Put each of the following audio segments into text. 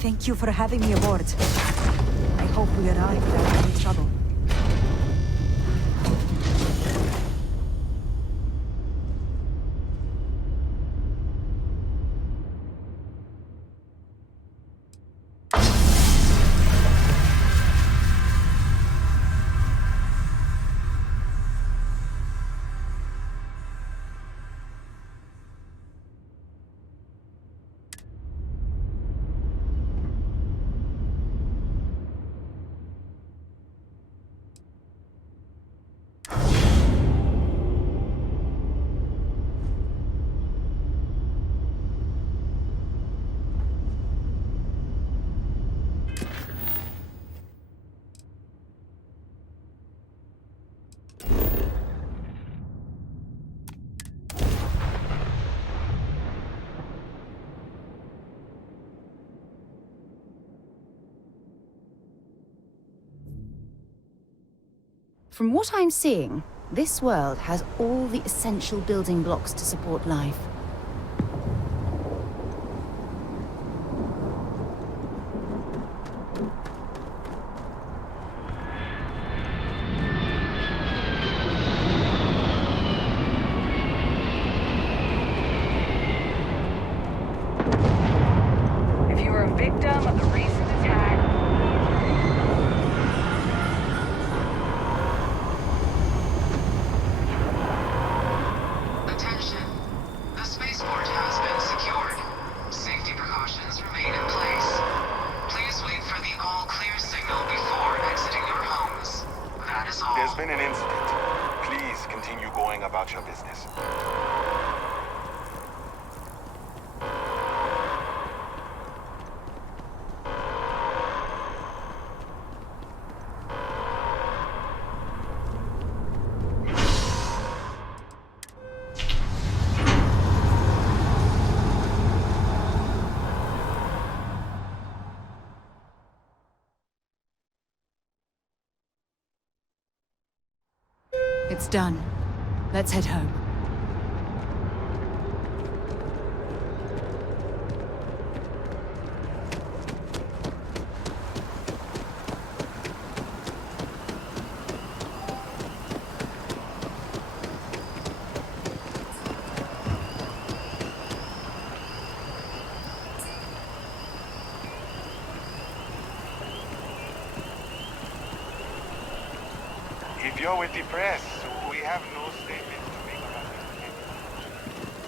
Thank you for having me aboard. I hope we arrive without any trouble. From what I'm seeing, this world has all the essential building blocks to support life. If you were a victim of the recent attack, there's been an incident. Please continue going about your business. It's done. Let's head home. If you're with the press, we have no statement to make about it.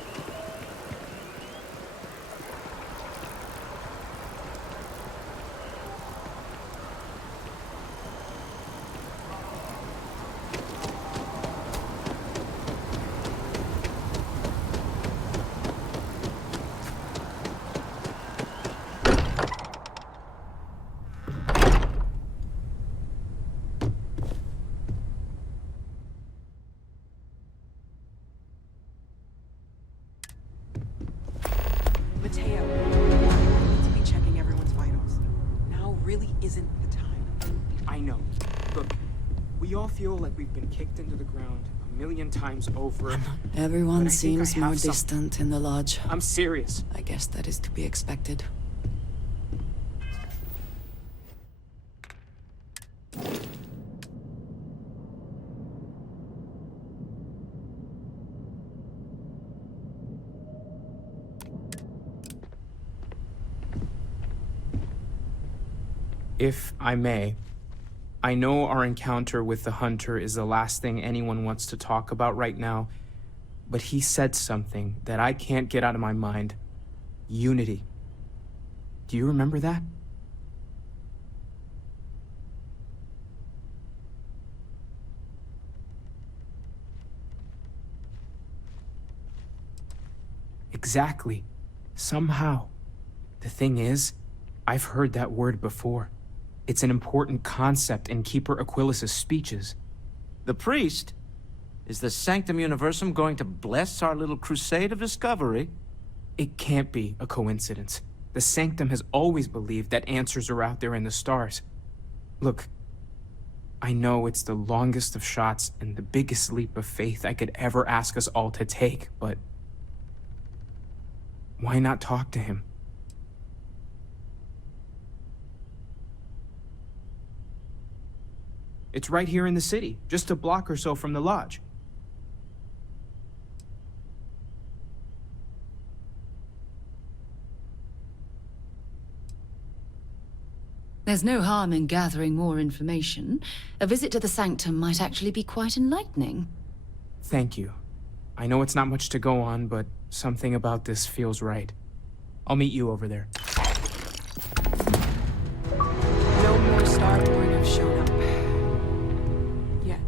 Mateo, I need to be checking everyone's vitals. Now really isn't the time. I know. Look, we all feel like we've been kicked into the ground a million times over. Everyone But I think I seems more have some- distant in the lodge. I'm serious. I guess that is to be expected. If I may, I know our encounter with the Hunter is the last thing anyone wants to talk about right now, but he said something that I can't get out of my mind. Unity. Do you remember that? Exactly. Somehow. The thing is, I've heard that word before. It's an important concept in Keeper Aquilas's speeches. The priest? Is the Sanctum Universum going to bless our little crusade of discovery? It can't be a coincidence. The Sanctum has always believed that answers are out there in the stars. Look, I know it's the longest of shots and the biggest leap of faith I could ever ask us all to take, but why not talk to him? It's right here in the city, just a block or so from the lodge. There's no harm in gathering more information. A visit to the Sanctum might actually be quite enlightening. Thank you. I know it's not much to go on, but something about this feels right. I'll meet you over there. No more Starborn have shown up. Yet.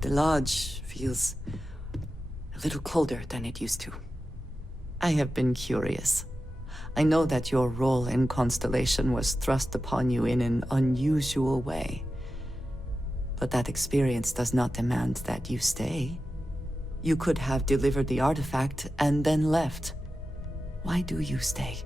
The lodge feels a little colder than it used to. I have been curious. I know that your role in Constellation was thrust upon you in an unusual way. But that experience does not demand that you stay. You could have delivered the artifact and then left. Why do you stay?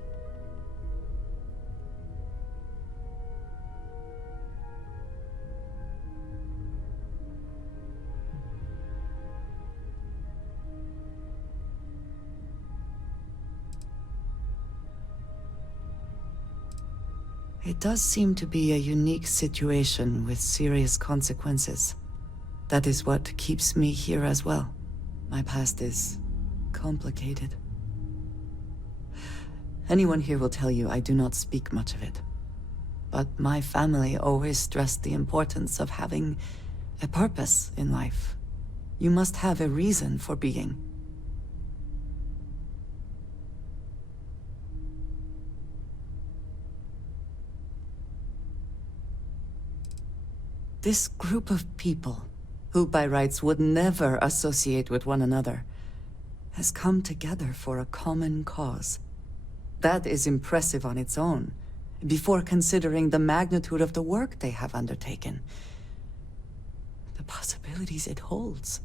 It does seem to be a unique situation with serious consequences. That is what keeps me here as well. My past is complicated. Anyone here will tell you I do not speak much of it. But my family always stressed the importance of having a purpose in life. You must have a reason for being. This group of people, who by rights would never associate with one another, has come together for a common cause. That is impressive on its own, before considering the magnitude of the work they have undertaken. The possibilities it holds.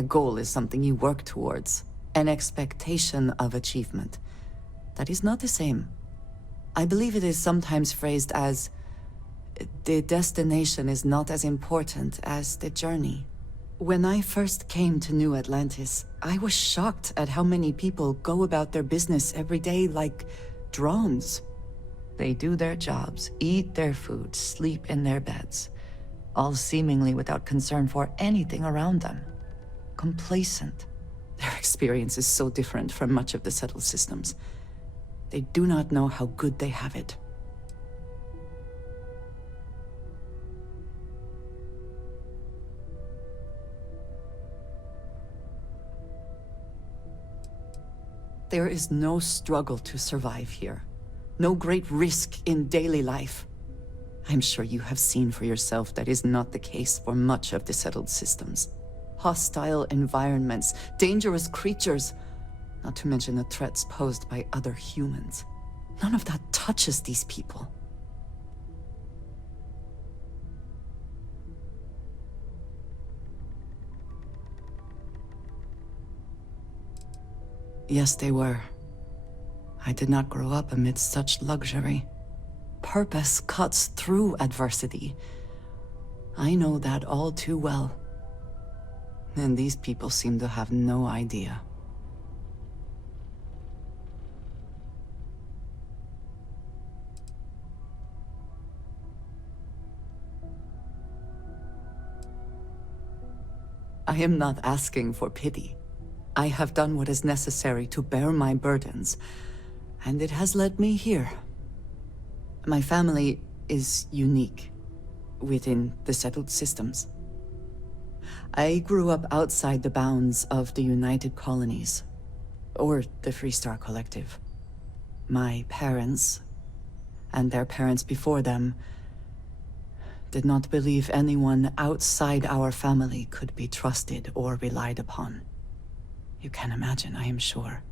A goal is something you work towards, an expectation of achievement. That is not the same. I believe it is sometimes phrased as, the destination is not as important as the journey. When I first came to New Atlantis, I was shocked at how many people go about their business every day like drones. They do their jobs, eat their food, sleep in their beds, all seemingly without concern for anything around them. Complacent. Their experience is so different from much of the settled systems. They do not know how good they have it. There is no struggle to survive here. No great risk in daily life. I'm sure you have seen for yourself that is not the case for much of the settled systems. Hostile environments, dangerous creatures, not to mention the threats posed by other humans. None of that touches these people. Yes, they were. I did not grow up amidst such luxury. Purpose cuts through adversity. I know that all too well. And these people seem to have no idea. I am not asking for pity. I have done what is necessary to bear my burdens, and it has led me here. My family is unique within the settled systems. I grew up outside the bounds of the United Colonies, or the Freestar Collective. My parents, and their parents before them, did not believe anyone outside our family could be trusted or relied upon. You can imagine, I am sure,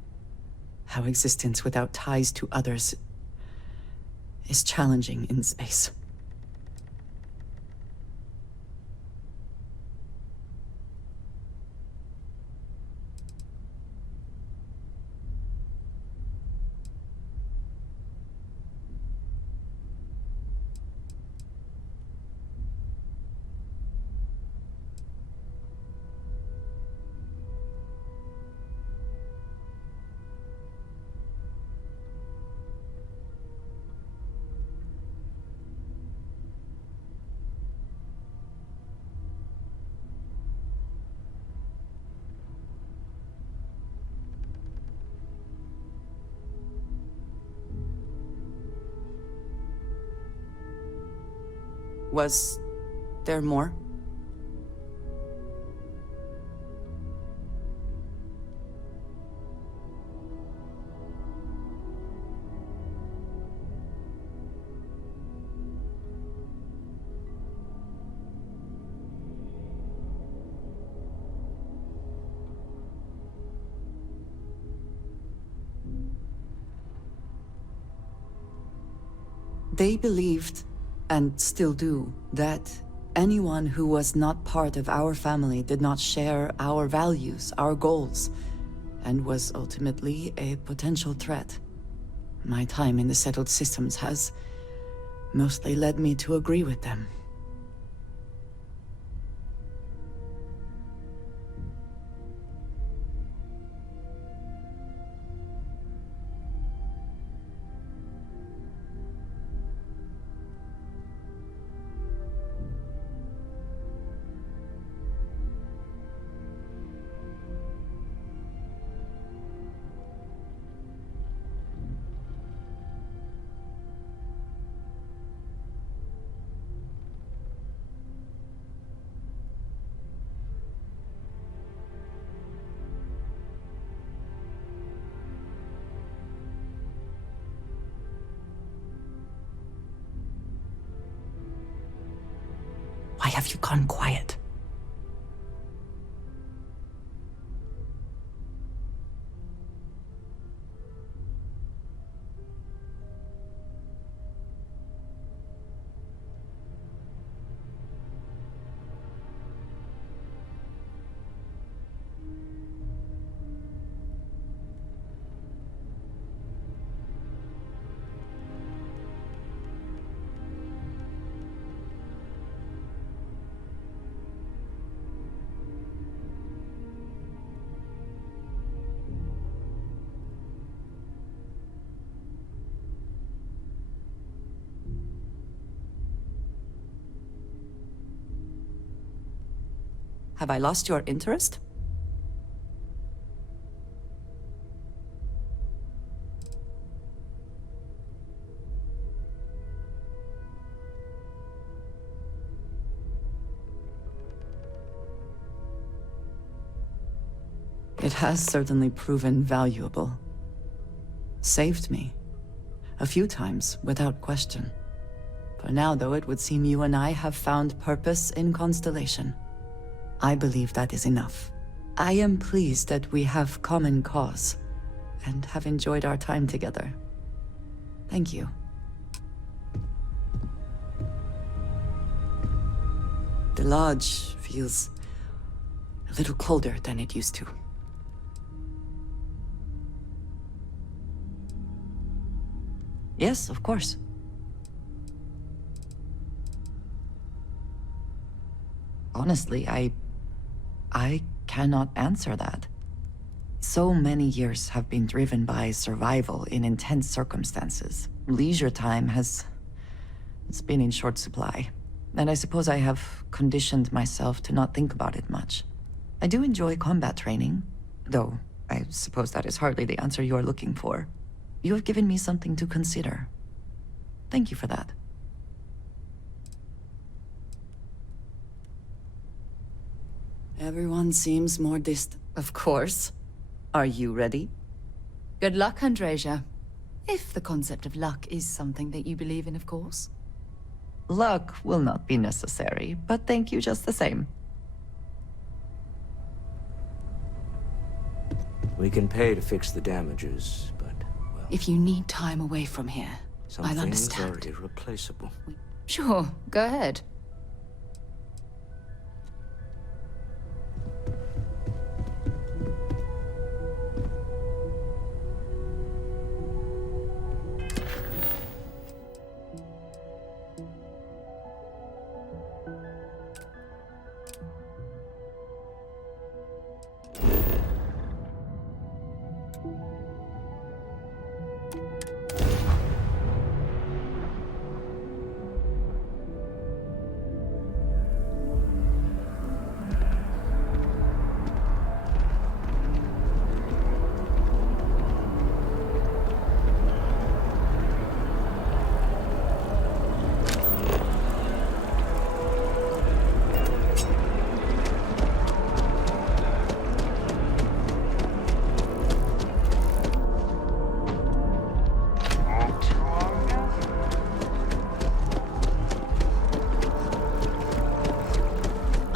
how existence without ties to others is challenging in space. Was there more? They believed, and still do, that anyone who was not part of our family did not share our values, our goals, and was ultimately a potential threat. My time in the settled systems has mostly led me to agree with them. Why have you gone quiet? Have I lost your interest? It has certainly proven valuable. Saved me. A few times, without question. For now, though, it would seem you and I have found purpose in Constellation. I believe that is enough. I am pleased that we have common cause, and have enjoyed our time together. Thank you. The lodge feels a little colder than it used to. Yes, of course. Honestly, I cannot answer that. So many years have been driven by survival in intense circumstances. Leisure time it's been in short supply. And I suppose I have conditioned myself to not think about it much. I do enjoy combat training, though I suppose that is hardly the answer you are looking for. You have given me something to consider. Thank you for that. Everyone seems more distant. Of course. Are you ready? Good luck, Andreja. If the concept of luck is something that you believe in, of course. Luck will not be necessary, but thank you just the same. We can pay to fix the damages, but, well, If you need time away from here, some I'll things understand. are irreplaceable. Sure, go ahead.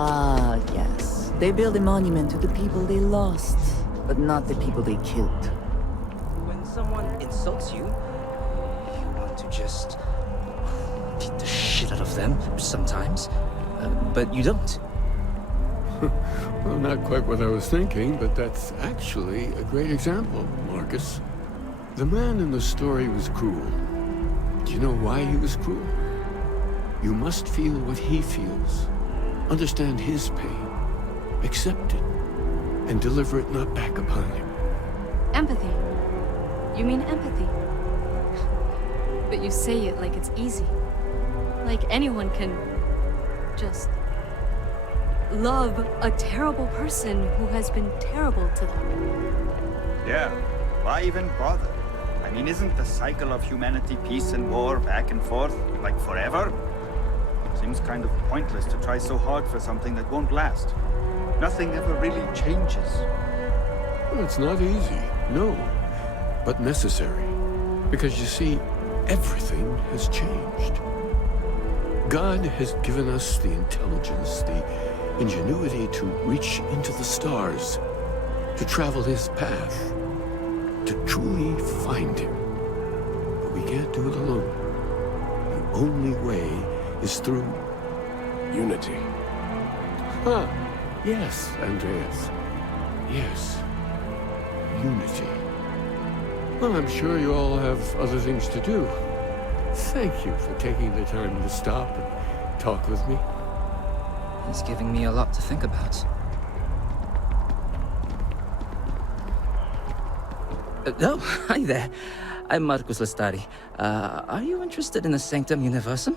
Ah, yes. They build a monument to the people they lost, but not the people they killed. When someone insults you, you want to just beat the shit out of them sometimes, but you don't. Well, not quite what I was thinking, but that's actually a great example, Marcus. The man in the story was cruel. Do you know why he was cruel? You must feel what he feels. Understand his pain. Accept it. And deliver it not back upon him. Empathy. You mean empathy? But you say it like it's easy. Like anyone can just love a terrible person who has been terrible to them. Yeah, why even bother? I mean, isn't the cycle of humanity peace and war back and forth, like forever? Seems kind of pointless to try so hard for something that won't last. Nothing ever really changes. Well, it's not easy, no, but necessary. Because you see, everything has changed. God has given us the intelligence, the ingenuity to reach into the stars, to travel his path, to truly find him. But we can't do it alone. The only way is through unity. Ah, yes, Andreas. Yes. Unity. Well, I'm sure you all have other things to do. Thank you for taking the time to stop and talk with me. He's giving me a lot to think about. Oh, hi there. I'm Marcus Lestari. Are you interested in the Sanctum Universum?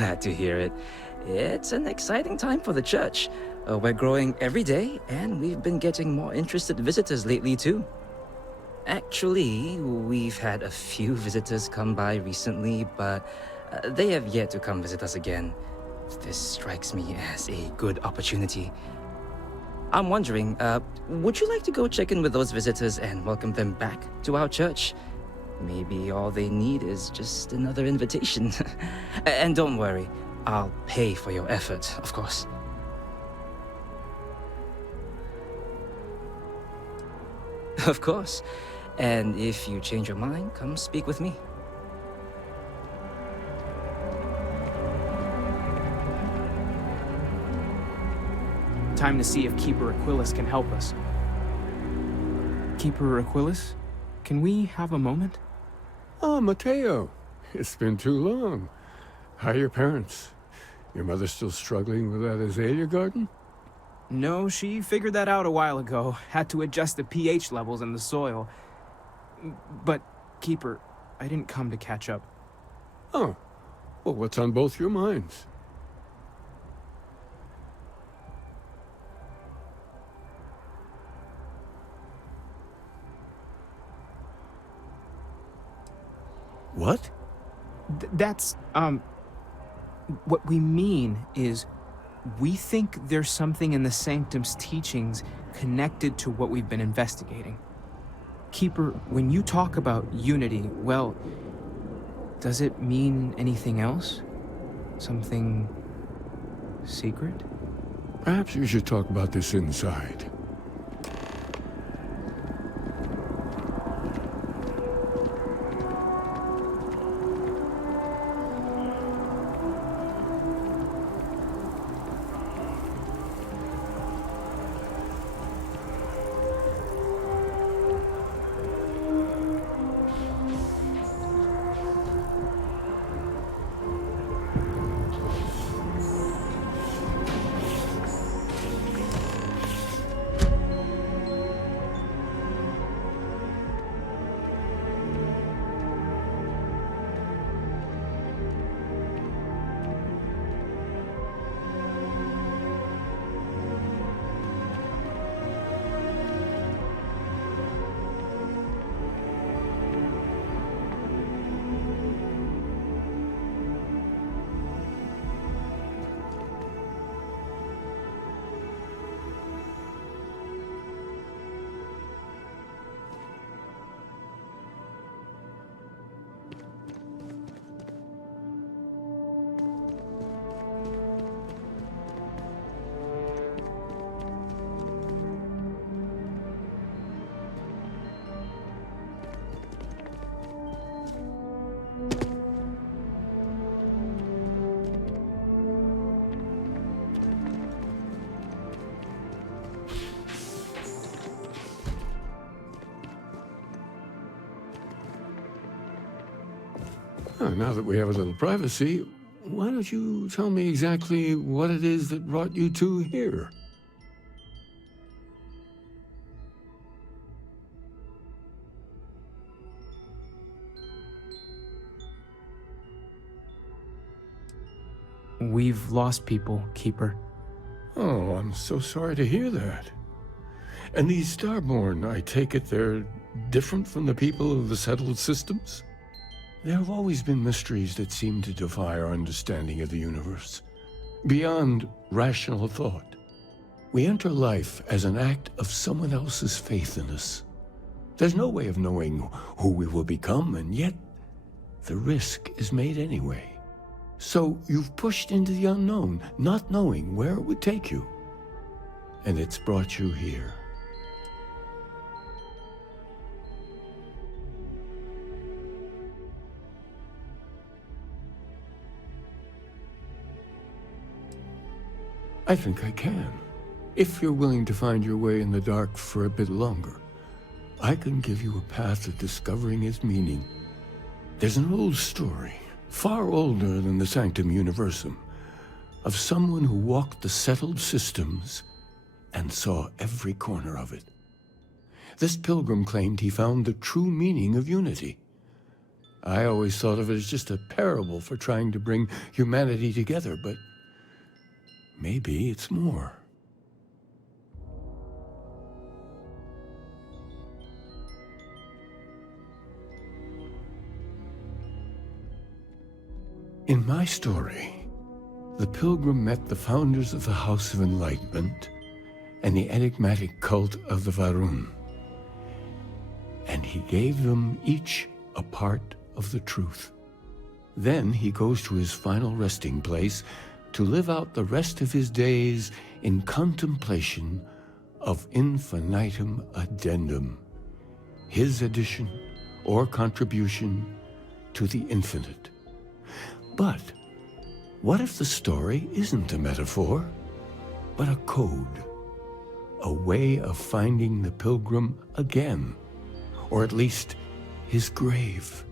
Glad to hear it. It's an exciting time for the church. We're growing every day, and we've been getting more interested visitors lately, too. Actually, we've had a few visitors come by recently, but they have yet to come visit us again. This strikes me as a good opportunity. I'm wondering, would you like to go check in with those visitors and welcome them back to our church? Maybe all they need is just another invitation. And don't worry, I'll pay for your effort, of course. Of course. And if you change your mind, come speak with me. Time to see if Keeper Aquilus can help us. Keeper Aquilus, can we have a moment? Ah, Mateo. It's been too long. How are your parents? Your mother still struggling with that azalea garden? No, she figured that out a while ago. Had to adjust the pH levels in the soil. But, Keeper, I didn't come to catch up. Oh. Well, what's on both your minds? What? That's, what we mean is, we think there's something in the Sanctum's teachings connected to what we've been investigating. Keeper, when you talk about unity, well, does it mean anything else? Something secret? Perhaps you should talk about this inside. Now that we have a little privacy, why don't you tell me exactly what it is that brought you two here? We've lost people, Keeper. Oh, I'm so sorry to hear that. And these Starborn, I take it they're different from the people of the settled systems? There have always been mysteries that seem to defy our understanding of the universe, beyond rational thought. We enter life as an act of someone else's faith in us. There's no way of knowing who we will become, and yet the risk is made anyway. So you've pushed into the unknown, not knowing where it would take you. And it's brought you here. I think I can. If you're willing to find your way in the dark for a bit longer, I can give you a path of discovering its meaning. There's an old story, far older than the Sanctum Universum, of someone who walked the settled systems and saw every corner of it. This pilgrim claimed he found the true meaning of unity. I always thought of it as just a parable for trying to bring humanity together, but maybe it's more. In my story, the pilgrim met the founders of the House of Enlightenment and the enigmatic cult of the Varun, and he gave them each a part of the truth. Then he goes to his final resting place to live out the rest of his days in contemplation of infinitum addendum, his addition or contribution to the infinite. But what if the story isn't a metaphor, but a code? A way of finding the pilgrim again, or at least his grave.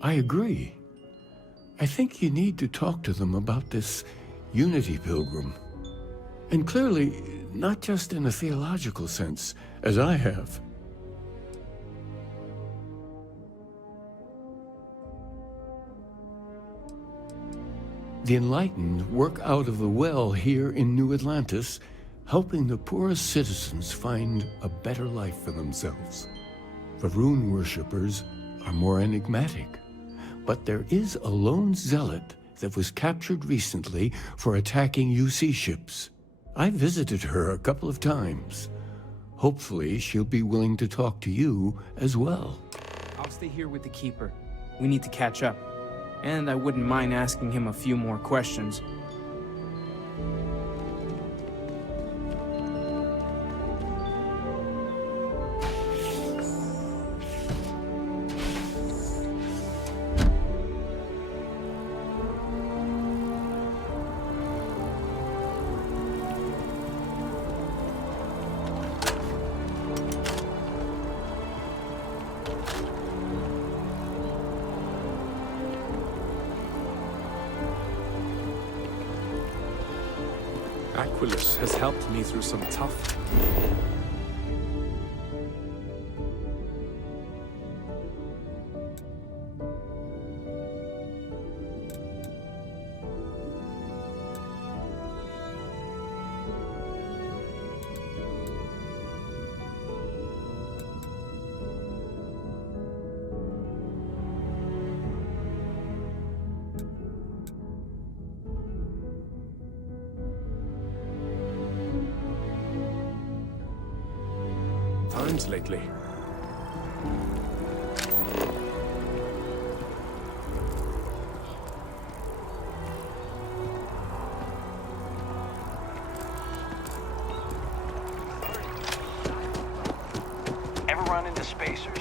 I agree. I think you need to talk to them about this unity pilgrim. And clearly, not just in a theological sense, as I have. The enlightened work out of the well here in New Atlantis, helping the poorest citizens find a better life for themselves. Varun worshippers are more enigmatic. But there is a lone zealot that was captured recently for attacking UC ships. I visited her a couple of times. Hopefully, she'll be willing to talk to you as well. I'll stay here with the Keeper. We need to catch up. And I wouldn't mind asking him a few more questions. Aquilus has helped me through some tough... times lately. Ever run into spacers?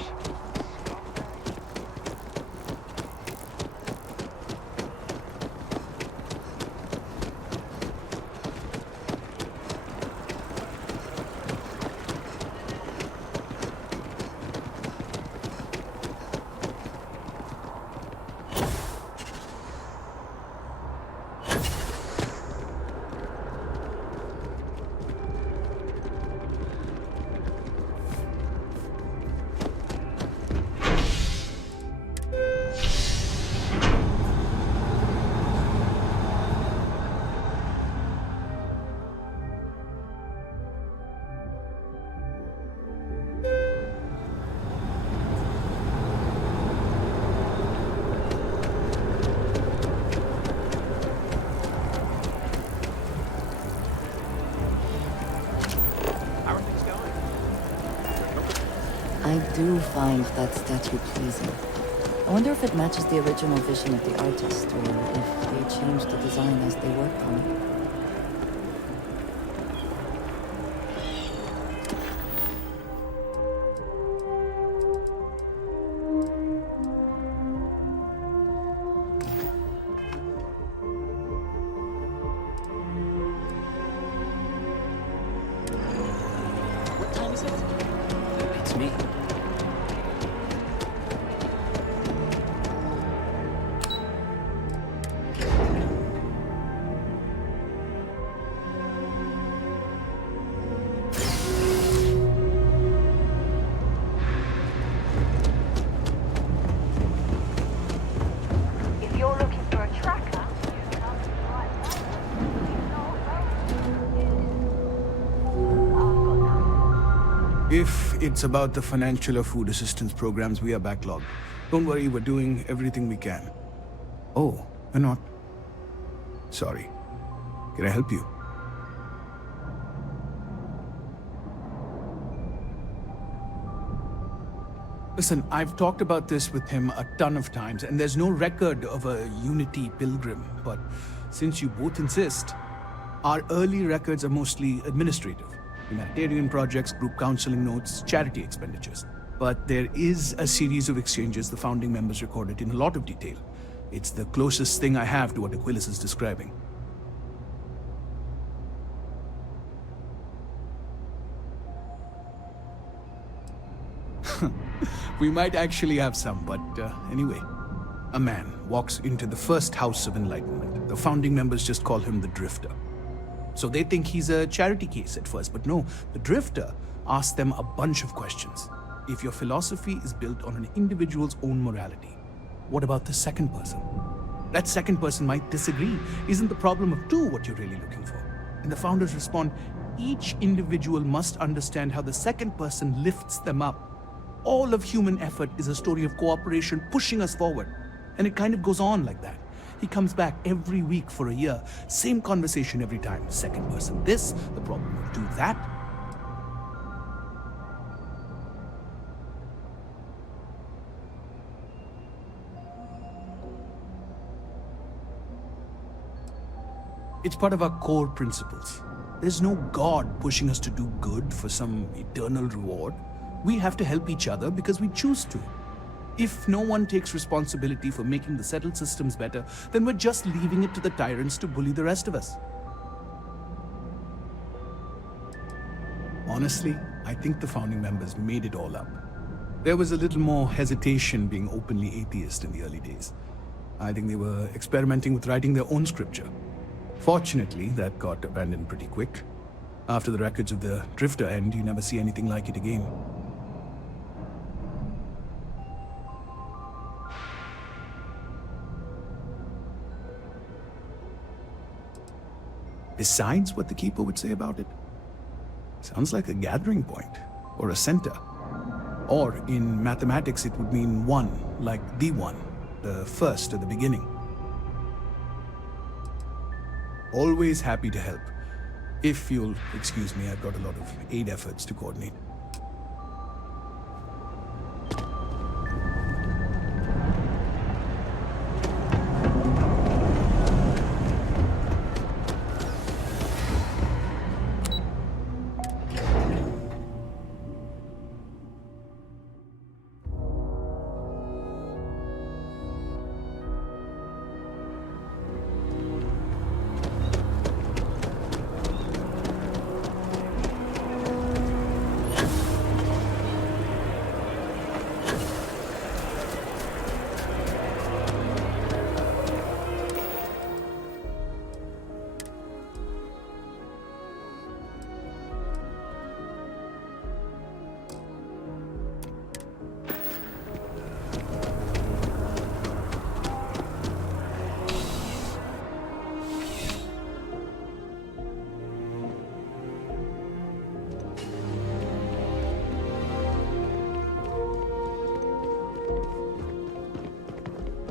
I do find that statue pleasing. I wonder if it matches the original vision of the artist, or if they changed the design as they worked on it. What time is it? It's me. It's about the financial or food assistance programs we are backlogged. Don't worry, we're doing everything we can. Oh, we're not. Sorry. Can I help you? Listen, I've talked about this with him a ton of times, and there's no record of a Unity pilgrim, but since you both insist, our early records are mostly administrative. Humanitarian projects, group counseling notes, charity expenditures. But there is a series of exchanges the founding members recorded in a lot of detail. It's the closest thing I have to what Aquilas is describing. We might actually have some, but anyway. A man walks into the first house of enlightenment. The founding members just call him the Drifter. So they think he's a charity case at first, but no, the Drifter asks them a bunch of questions. If your philosophy is built on an individual's own morality, what about the second person? That second person might disagree. Isn't the problem of two what you're really looking for? And the founders respond, each individual must understand how the second person lifts them up. All of human effort is a story of cooperation pushing us forward. And it kind of goes on like that. He comes back every week for a year. Same conversation every time. Second person this, the problem of do that. It's part of our core principles. There's no God pushing us to do good for some eternal reward. We have to help each other because we choose to. If no one takes responsibility for making the settled systems better, then we're just leaving it to the tyrants to bully the rest of us. Honestly, I think the founding members made it all up. There was a little more hesitation being openly atheist in the early days. I think they were experimenting with writing their own scripture. Fortunately, that got abandoned pretty quick. After the records of the Drifter end, you never see anything like it again. Besides what the Keeper would say about it, sounds like a gathering point, or a center. Or in mathematics it would mean one, like the one, the first at the beginning. Always happy to help. If you'll excuse me, I've got a lot of aid efforts to coordinate.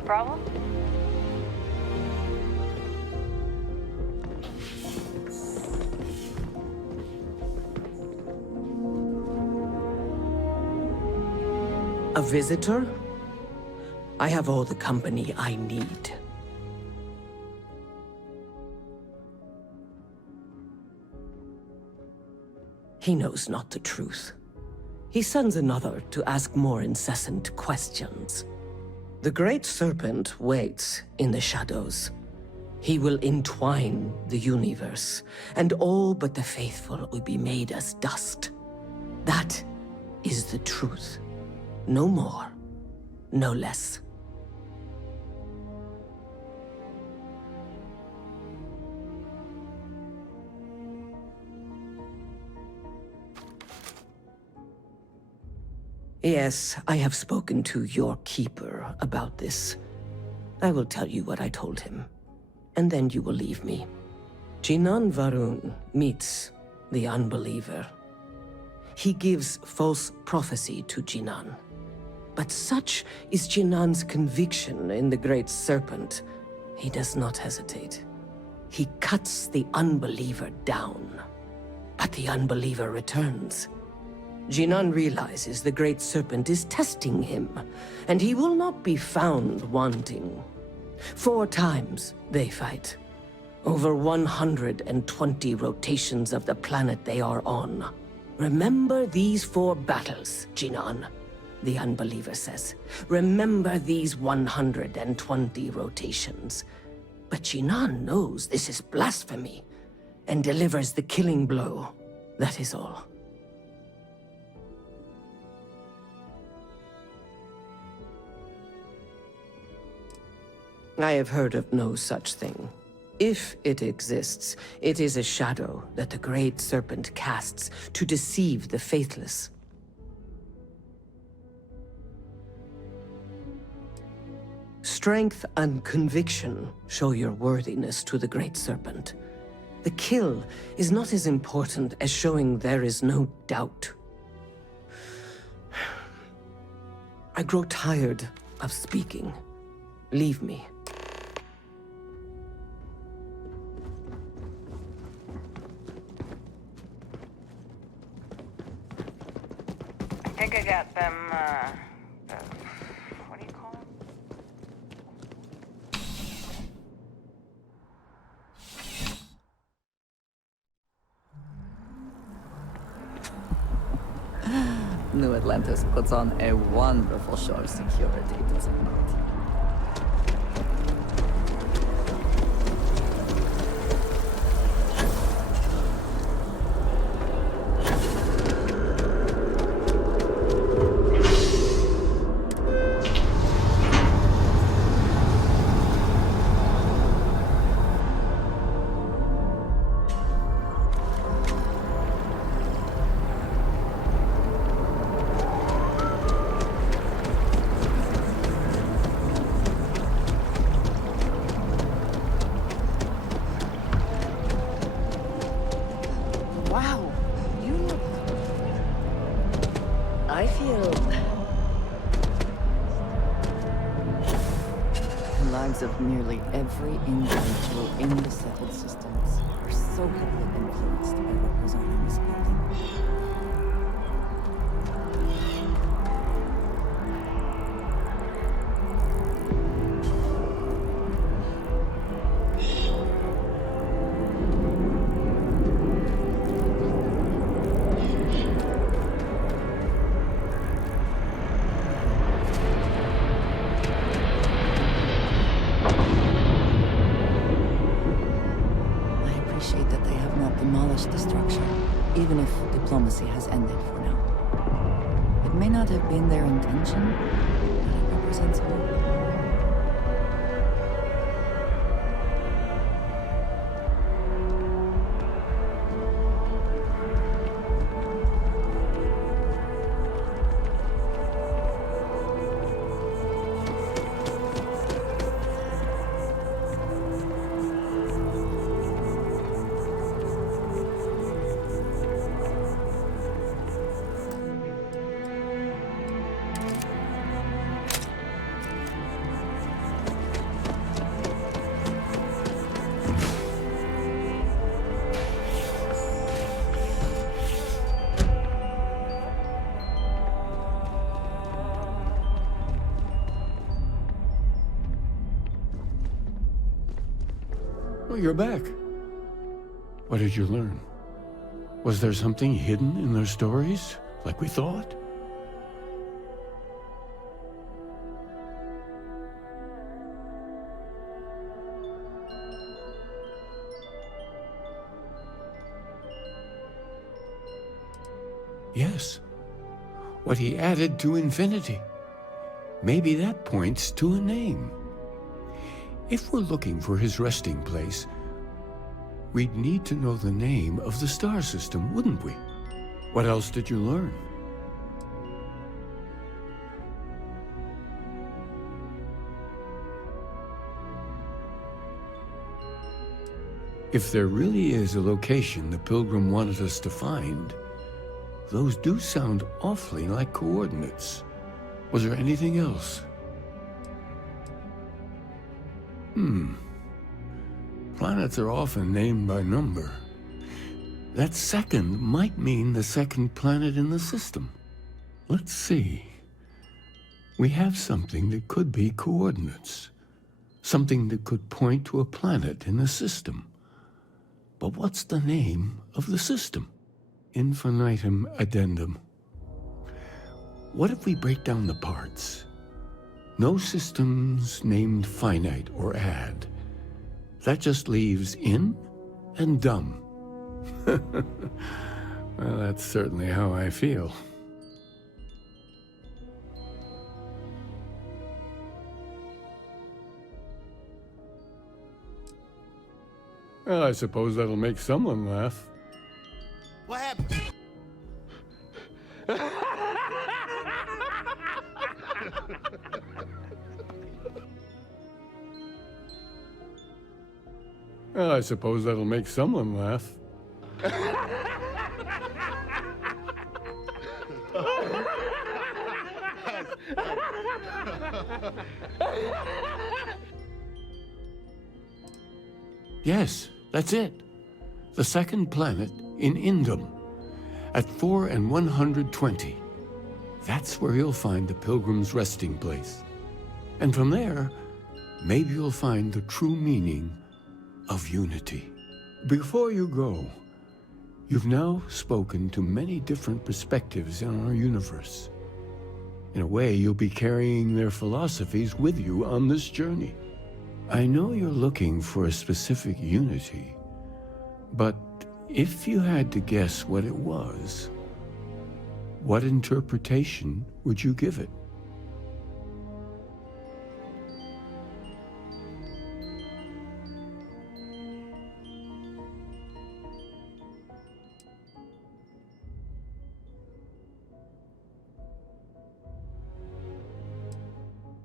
Problem? A visitor? I have all the company I need. He knows not the truth. He sends another to ask more incessant questions. The Great Serpent waits in the shadows. He will entwine the universe, and all but the faithful will be made as dust. That is the truth. No more, no less. Yes, I have spoken to your keeper about this. I will tell you what I told him, and then you will leave me. Jinan Varun meets the unbeliever. He gives false prophecy to Jinan. But such is Jinan's conviction in the Great Serpent, he does not hesitate. He cuts the unbeliever down. But the unbeliever returns. Jinan realizes the Great Serpent is testing him, and he will not be found wanting. 4 times they fight. Over 120 rotations of the planet they are on. Remember these 4 battles, Jinan, the unbeliever says. Remember these 120 rotations. But Jinan knows this is blasphemy, and delivers the killing blow. That is all. I have heard of no such thing. If it exists, it is a shadow that the Great Serpent casts to deceive the faithless. Strength and conviction show your worthiness to the Great Serpent. The kill is not as important as showing there is no doubt. I grow tired of speaking. Leave me. I think I got them, what do you call them? New Atlantis puts on a wonderful show of security, does it not? Wow, you look... I feel... The lives of nearly every individual in the settled systems are so heavily influenced by what goes on in this building. Demolished the structure, even if diplomacy has ended for now. It may not have been their intention, but it represents hope. Well, you're back. What did you learn? Was there something hidden in their stories, like we thought? Yes. What he added to infinity. Maybe that points to a name. If we're looking for his resting place, we'd need to know the name of the star system, wouldn't we? What else did you learn? If there really is a location the Pilgrim wanted us to find, those do sound awfully like coordinates. Was there anything else? Planets are often named by number. That second might mean the second planet in the system. Let's see. We have something that could be coordinates. Something that could point to a planet in the system. But what's the name of the system? Infinitum addendum. What if we break down the parts? No systems named finite or add. That just leaves in and dumb. Well, that's certainly how I feel. Well, I suppose that'll make someone laugh. What happened? Well, I suppose that'll make someone laugh. Yes, that's it. The second planet in Indum, at 4 and 120. That's where you'll find the Pilgrim's resting place. And from there, maybe you'll find the true meaning of unity. Before you go, you've now spoken to many different perspectives in our universe. In a way, you'll be carrying their philosophies with you on this journey. I know you're looking for a specific unity, but if you had to guess what it was, what interpretation would you give it?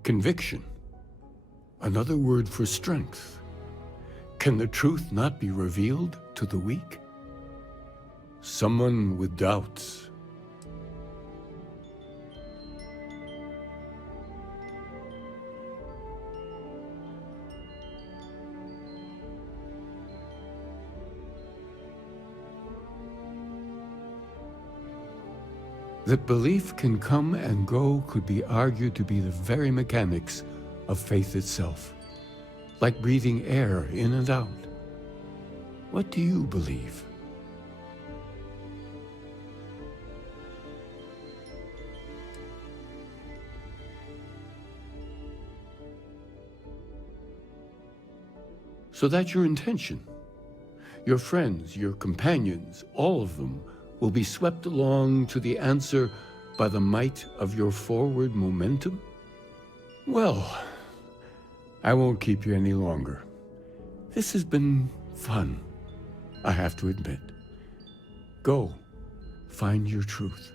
Conviction. Another word for strength. Can the truth not be revealed to the weak? Someone with doubts. That belief can come and go could be argued to be the very mechanics of faith itself, like breathing air in and out. What do you believe? So that's your intention. Your friends, your companions, all of them will be swept along to the answer by the might of your forward momentum? Well, I won't keep you any longer. This has been fun, I have to admit. Go, find your truth.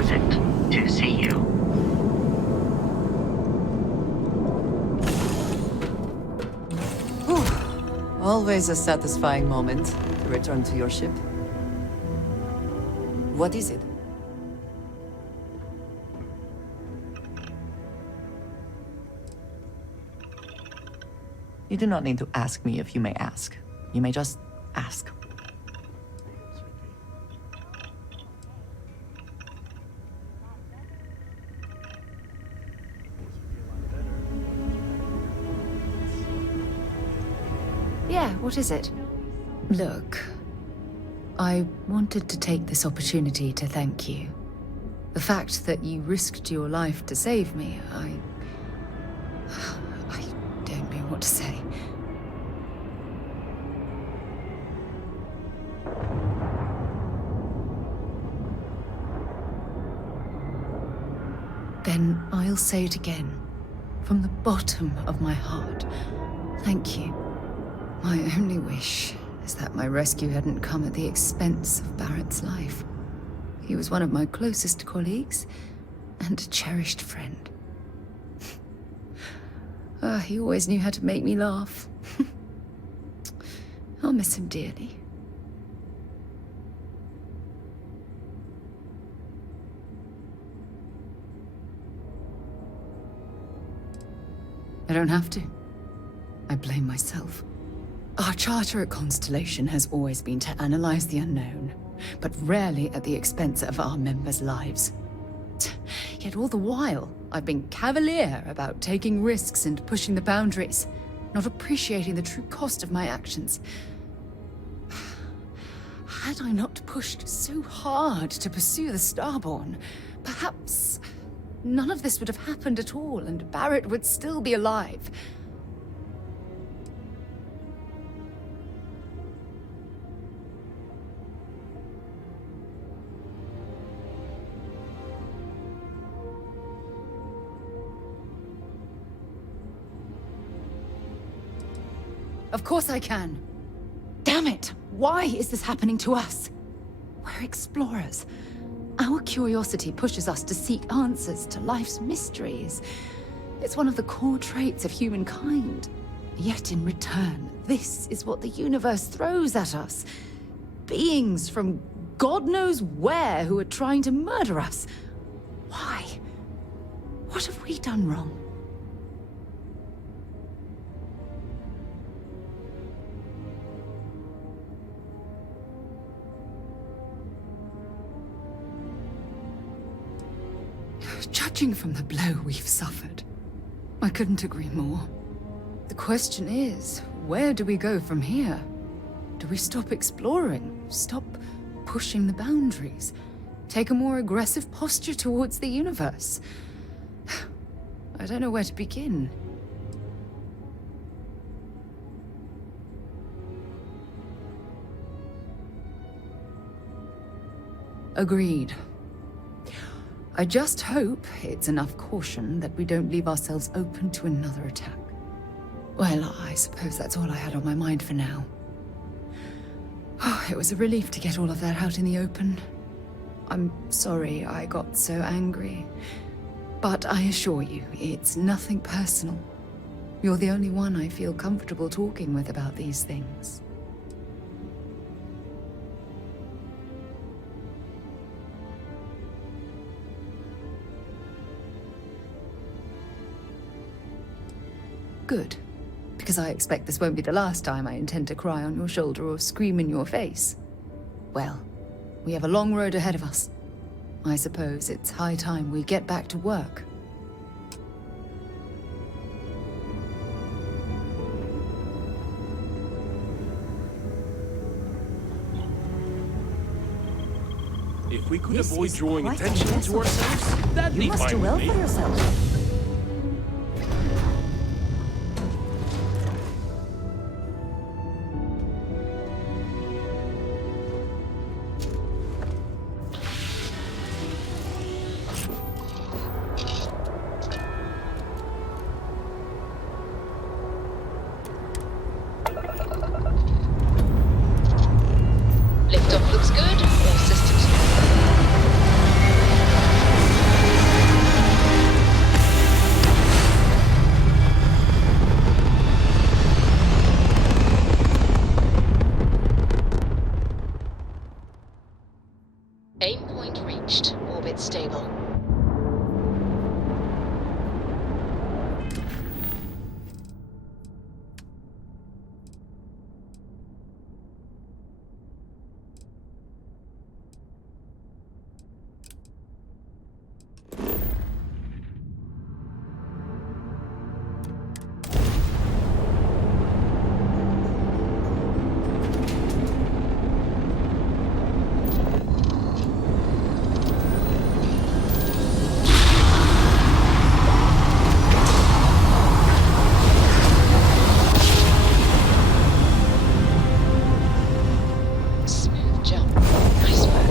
pleasant to see you. Whew. Always a satisfying moment to return to your ship. What is it? You do not need to ask me if you may ask. You may just ask. Yeah, what is it? Look, I wanted to take this opportunity to thank you. The fact that you risked your life to save me, I don't know what to say. Then I'll say it again, from the bottom of my heart. Thank you. My only wish is that my rescue hadn't come at the expense of Barrett's life. He was one of my closest colleagues and a cherished friend. He always knew how to make me laugh. I'll miss him dearly. I don't have to. I blame myself. Our charter at Constellation has always been to analyze the unknown, but rarely at the expense of our members' lives. Yet all the while, I've been cavalier about taking risks and pushing the boundaries, not appreciating the true cost of my actions. Had I not pushed so hard to pursue the Starborn, perhaps none of this would have happened at all, and Barrett would still be alive. Of course I can. Damn it! Why is this happening to us? We're explorers. Our curiosity pushes us to seek answers to life's mysteries. It's one of the core traits of humankind. Yet in return, this is what the universe throws at us. Beings from God knows where who are trying to murder us. Why? What have we done wrong? Judging from the blow we've suffered, I couldn't agree more. The question is, where do we go from here? Do we stop exploring? Stop pushing the boundaries? Take a more aggressive posture towards the universe? I don't know where to begin. Agreed. I just hope it's enough caution that we don't leave ourselves open to another attack. Well, I suppose that's all I had on my mind for now. It was a relief to get all of that out in the open. I'm sorry I got so angry. But I assure you, it's nothing personal. You're the only one I feel comfortable talking with about these things. Good, because I expect this won't be the last time I intend to cry on your shoulder or scream in your face. Well, we have a long road ahead of us. I suppose it's high time we get back to work. If we could This avoid is drawing quite attention to impressive. ourselves, that'd You be must fine do with well me. for yourself. Liftoff looks good. All systems. Point reached. Orbit stable. Smooth jump. Nice work.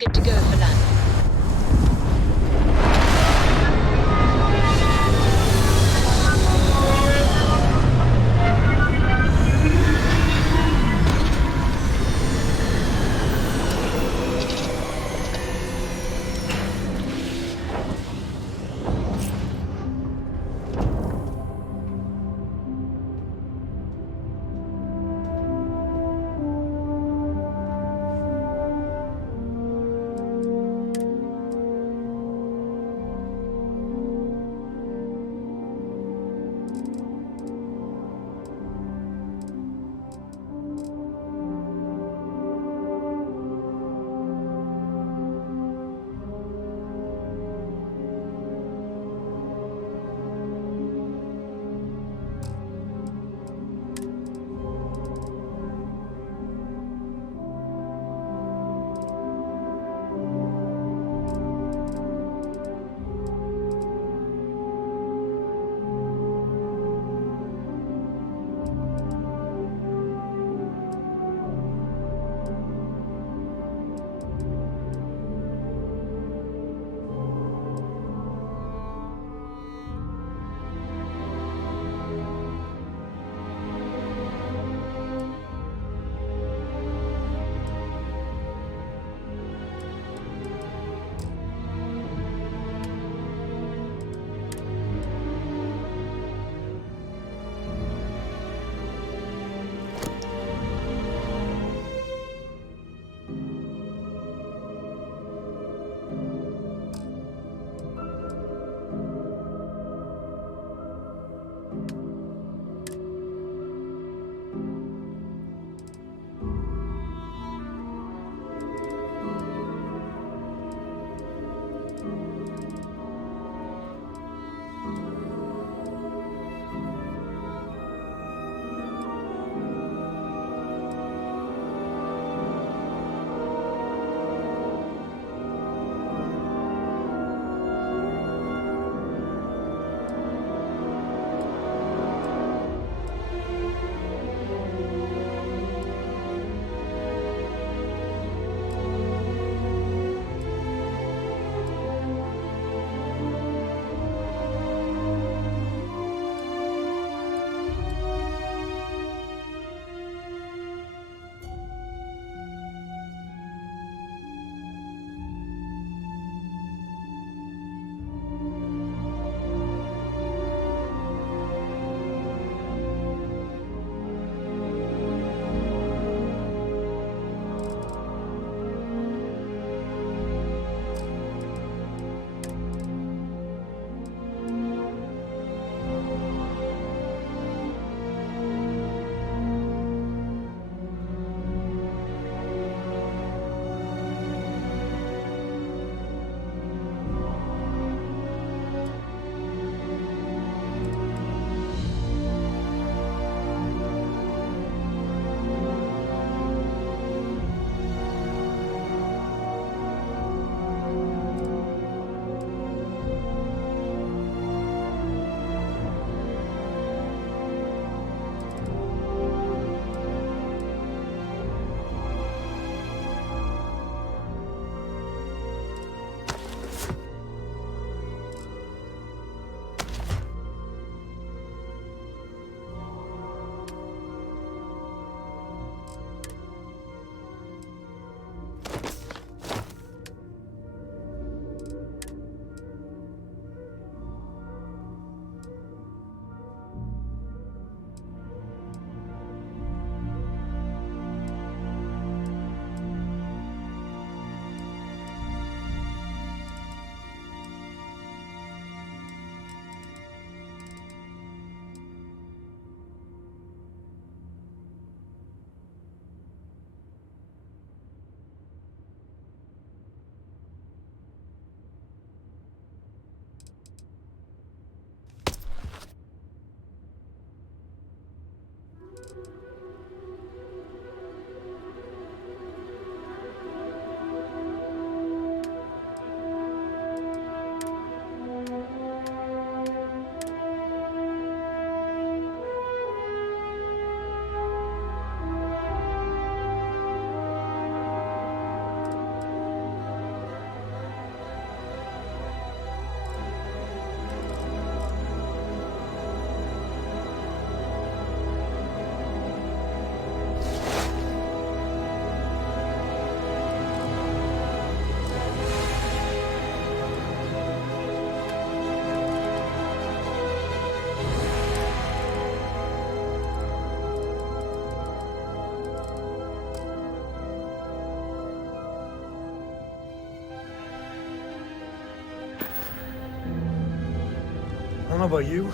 Good to go for landing. don't know about you,